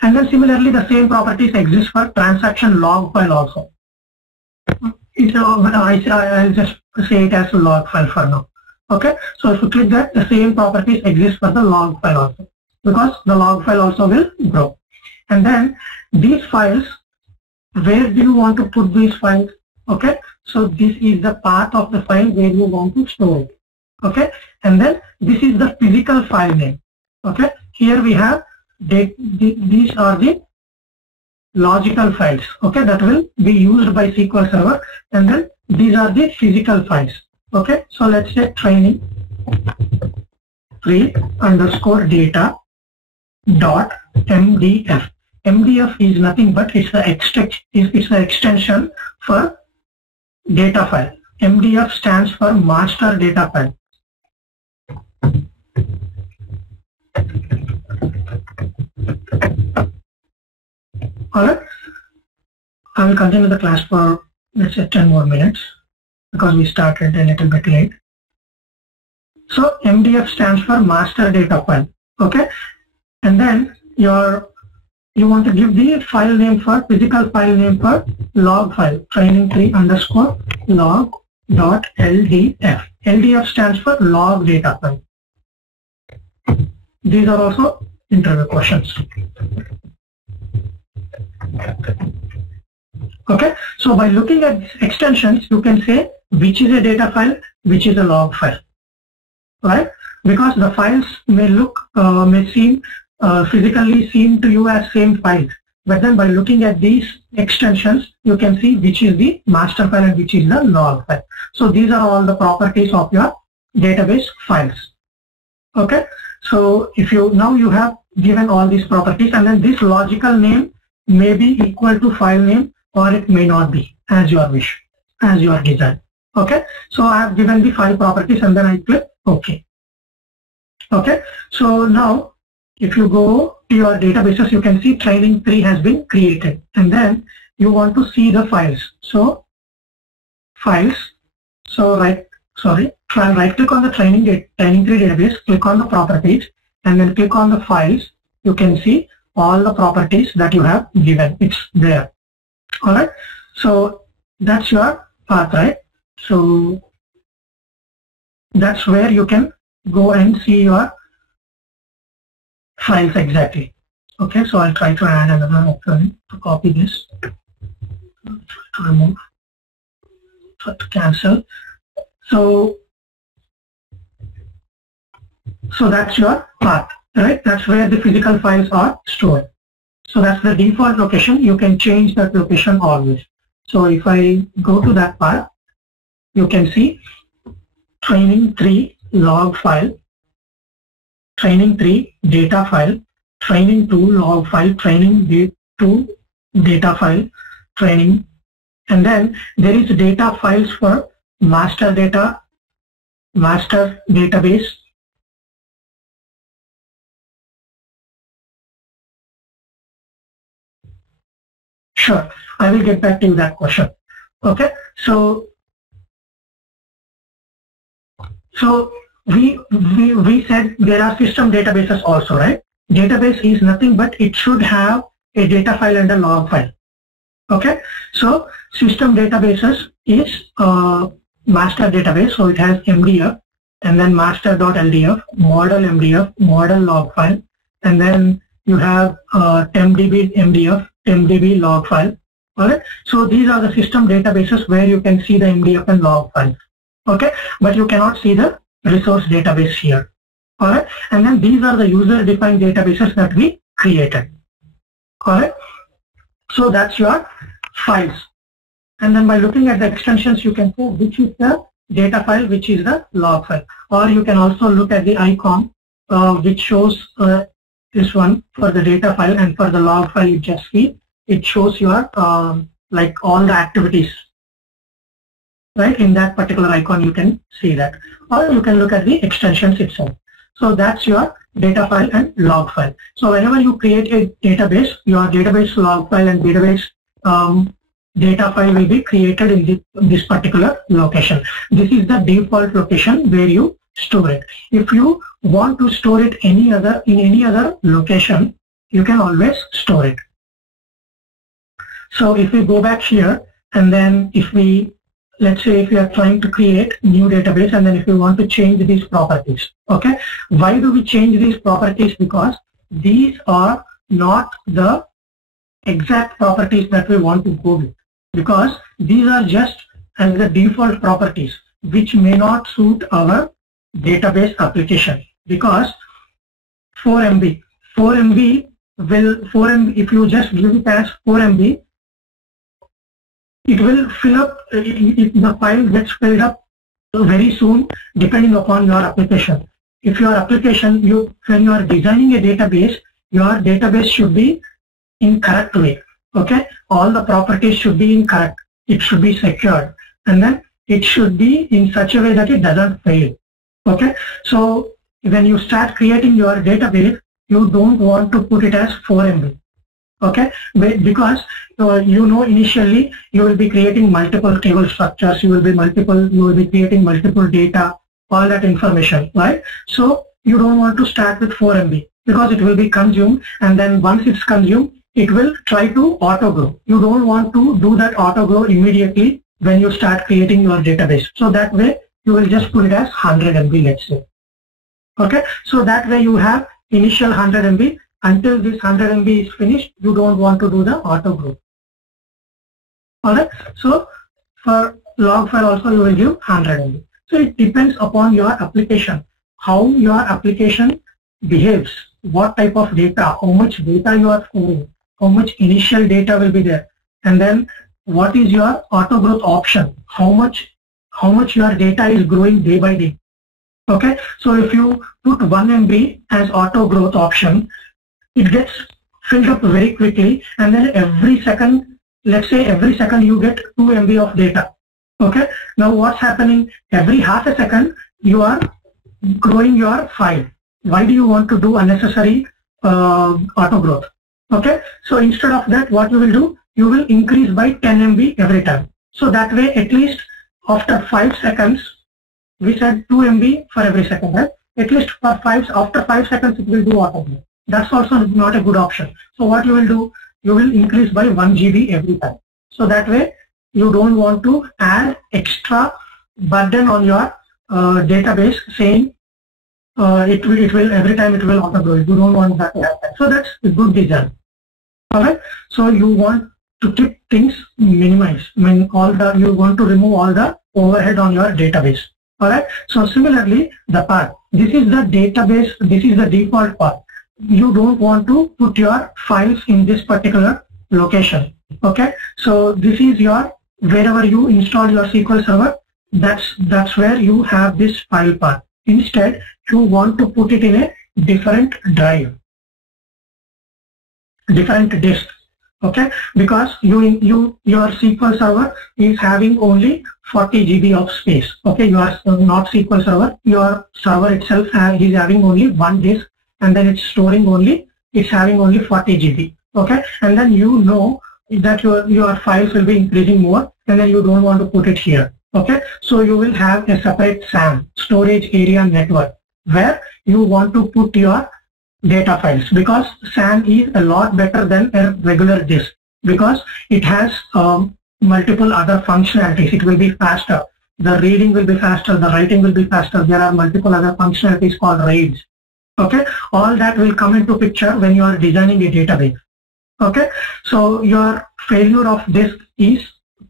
And then similarly the same properties exist for transaction log file also. I'll just say it as a log file for now. Okay, so if you click that, the same properties exist for the log file also, because the log file also will grow. And then these files, where do you want to put these files? Okay, so this is the path of the file where you want to store it. Okay, and then this is the physical file name. Okay, here we have these are the logical files. Okay, that will be used by SQL Server, and then these are the physical files. Okay, so let's say training 3 underscore data dot MDF. MDF is nothing but it's the extension for data file. MDF stands for master data file. Alright, I will continue the class for let's say 10 more minutes because we started a little bit late. So MDF stands for master data file. Okay, and then you want to give the file name for physical file name for log file, training 3 underscore log dot LDF. LDF stands for log data file. These are also interview questions. Okay, so by looking at extensions, you can say which is a data file, which is a log file, right? Because the files may look, physically seem to you as same files, but then by looking at these extensions, you can see which is the master file and which is the log file. So these are all the properties of your database files. Okay, so if you have given all these properties, and then this logical name may be equal to file name or it may not be, as your wish, as your design. Okay, so I have given the file properties and then I click OK. Okay, so now if you go to your databases, you can see training 3 has been created, and then you want to see the files. So files, so right click on the training 3 database, click on the properties, and then click on the files. You can see all the properties that you have given. It's there. Alright, so that's your path, right? So that's where you can go and see your files exactly. Okay, so I'll try to add another option to copy this, to remove, to cancel. So that's your path, right? That's where the physical files are stored. So that's the default location. You can change that location always. So if I go to that path, you can see training 3 log file, training 3 data file, training 2 log file, training 2 data file, training, and then there is data files for master data, master database, sure, I will get back to that question. Okay, so we said there are system databases also, right? Database is nothing but it should have a data file and a log file. Okay, so system databases is master database, so it has MDF and then master.ldf, model MDF, model log file, and then you have Tempdb MDF, Tempdb log file. Alright, so these are the system databases where you can see the MDF and log files. Okay, but you cannot see the resource database here. Alright, and then these are the user defined databases that we created. Alright, so that's your files. And then by looking at the extensions, you can say which is the data file, which is the log file. Or you can also look at the icon which shows this one for the data file, and for the log file you just see it shows your like all the activities right? In that particular icon you can see that, or you can look at the extensions itself. So that's your data file and log file. So whenever you create a database, your database log file and database data file will be created in this particular location. This is the default location where you store it. If you want to store it in any other location, you can always store it. So if we go back here, and then if we, let's say if we are trying to create new database, and then if we want to change these properties, okay? Why do we change these properties? Because these are not the exact properties that we want to go with, because these are just as the default properties which may not suit our database application. Because 4 MB, if you just give it as 4 MB, it will fill up, the file gets filled up very soon depending upon your application. If your application, when you are designing a database, your database should be in correct way, okay? All the properties should be in correct, it should be secured, and then it should be in such a way that it doesn't fail, okay? So when you start creating your database, you don't want to put it as 4 MB. Okay, because initially you will be creating multiple table structures, you will be creating multiple data, all that information, right? So you don't want to start with 4 MB because it will be consumed, and then once it's consumed, it will try to auto grow. You don't want to do that auto grow immediately when you start creating your database. So that way you will just put it as 100 MB, let's say. Okay, so that way you have initial 100 MB. Until this 100 MB is finished, you don't want to do the auto group. Alright, so for log file also you will give 100 MB. So it depends upon your application, how your application behaves, what type of data, how much data you are storing, how much initial data will be there, and then what is your auto growth option, how much your data is growing day by day. Okay, so if you put 1 MB as auto growth option, it gets filled up very quickly, and then every second, let's say every second you get 2 MB of data. Okay, now what's happening? Every half a second you are growing your file. Why do you want to do unnecessary auto growth? Okay, so instead of that, what you will do, you will increase by 10 MB every time. So that way, at least after 5 seconds, we said 2 MB for every second, right? At least after 5 seconds it will do auto growth. That's also not a good option. So what you will do, you will increase by 1 GB every time. So that way you don't want to add extra burden on your database saying it will every time it will auto grow. You don't want that to happen. So that's a good design. Alright. So you want to keep things minimized. I mean you want to remove all the overhead on your database. Alright. So similarly, the path. This is the database. This is the default path. You don't want to put your files in this particular location. Okay, so this is your, wherever you install your SQL Server, that's where you have this file path. Instead, you want to put it in a different drive, different disk. Okay, because your SQL Server is having only 40 GB of space. Okay, you are not SQL Server. Your server itself is having only one disk, and then it's having only 40 GB. Okay, and then you know that your files will be increasing more, and then you don't want to put it here. Okay, so you will have a separate SAN, storage area network, where you want to put your data files, because SAN is a lot better than a regular disk, because it has multiple other functionalities. It will be faster, the reading will be faster, the writing will be faster. There are multiple other functionalities called RAIDs. Okay, all that will come into picture when you are designing a database. Okay, so your failure of disk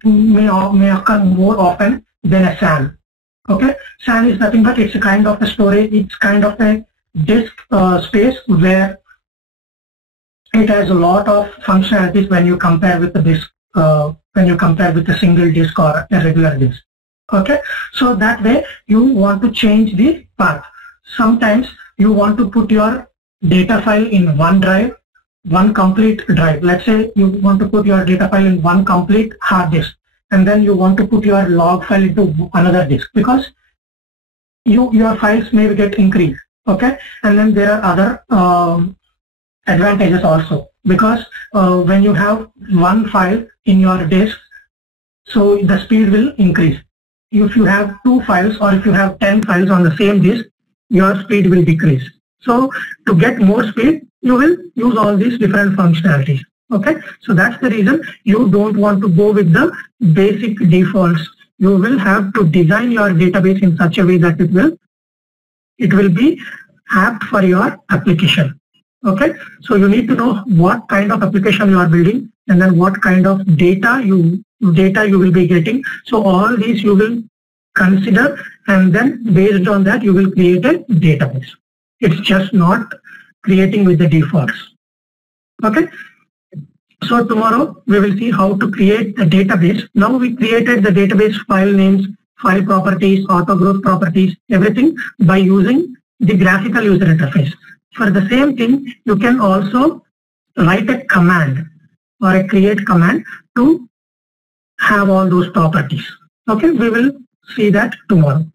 may occur more often than a SAN. Okay, SAN is nothing but it's a kind of a storage, it's kind of a disk space where it has a lot of functionalities when you compare with the disk, when you compare with a single disk or a regular disk. Okay, so that way you want to change the path. Sometimes you want to put your data file in one drive, one complete drive. Let's say you want to put your data file in one complete hard disk, and then you want to put your log file into another disk, because your files may get increased. Okay, and then there are other advantages also, because when you have one file in your disk, so the speed will increase. If you have 2 files or if you have 10 files on the same disk, your speed will decrease. So to get more speed, you will use all these different functionalities. Okay, so that's the reason you don't want to go with the basic defaults. You will have to design your database in such a way that it will be apt for your application. Okay, so you need to know what kind of application you are building, and then what kind of data you will be getting. So all these you will consider, and then based on that you will create a database. It's just not creating with the defaults. Okay, so tomorrow we will see how to create a database. Now we created the database file names, file properties, auto growth properties, everything by using the graphical user interface. For the same thing, you can also write a command or a create command to have all those properties. Okay, we will see that tomorrow.